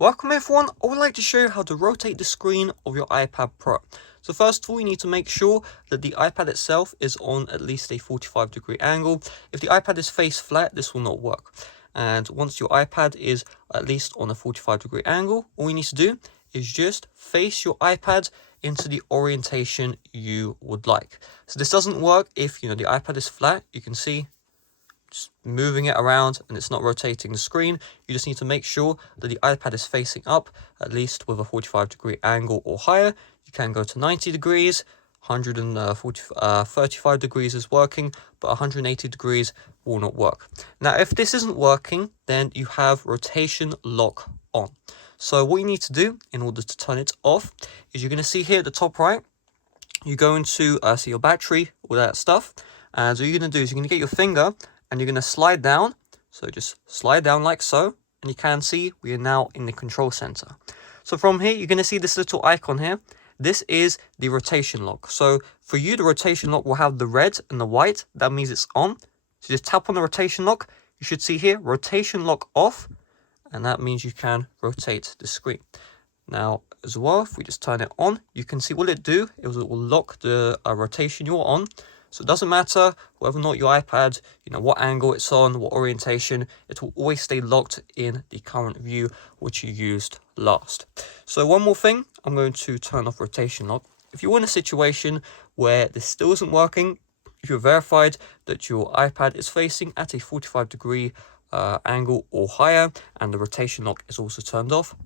Welcome everyone, I would like to show you how to rotate the screen of your iPad Pro. So first of all, you need to make sure that the iPad itself is on at least a 45-degree angle. If the iPad is face flat, this will not work. And once your iPad is at least on a 45-degree angle, all you need to do is just face your iPad into the orientation you would like. So this doesn't work if the iPad is flat. You can see just moving it around and it's not rotating the screen. You just need to make sure that the iPad is facing up, at least with a 45-degree angle or higher. You can go to 90 degrees, 35 degrees is working, but 180 degrees will not work. Now, if this isn't working, then you have rotation lock on. So what you need to do in order to turn it off is you're going to see here at the top right, you're going to see your battery, all that stuff. And what you're going to do is you're going to get your finger and you're going to slide down. So just slide down like so. And you can see we are now in the control center. So from here, you're going to see this little icon here. This is the rotation lock. So for you, the rotation lock will have the red and the white. That means it's on. So just tap on the rotation lock. You should see here, rotation lock off. And that means you can rotate the screen. Now, as well, if we just turn it on, you can see what it do. It will lock the rotation you're on. So it doesn't matter whether or not your iPad, what angle it's on, what orientation, it will always stay locked in the current view which you used last. So one more thing, I'm going to turn off rotation lock. If you're in a situation where this still isn't working, if you're verified that your iPad is facing at a 45-degree angle or higher, and the rotation lock is also turned off,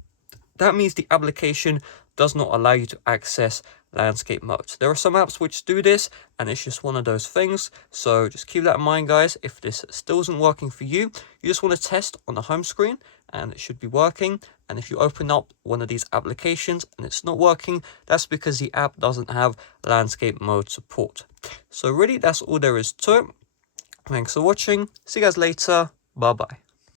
that means the application does not allow you to access landscape mode. There are some apps which do this, and it's just one of those things. So just keep that in mind, guys. If this still isn't working for you, you just want to test on the home screen, and it should be working. And if you open up one of these applications and it's not working, that's because the app doesn't have landscape mode support. So really, that's all there is to it. Thanks for watching. See you guys later. Bye-bye.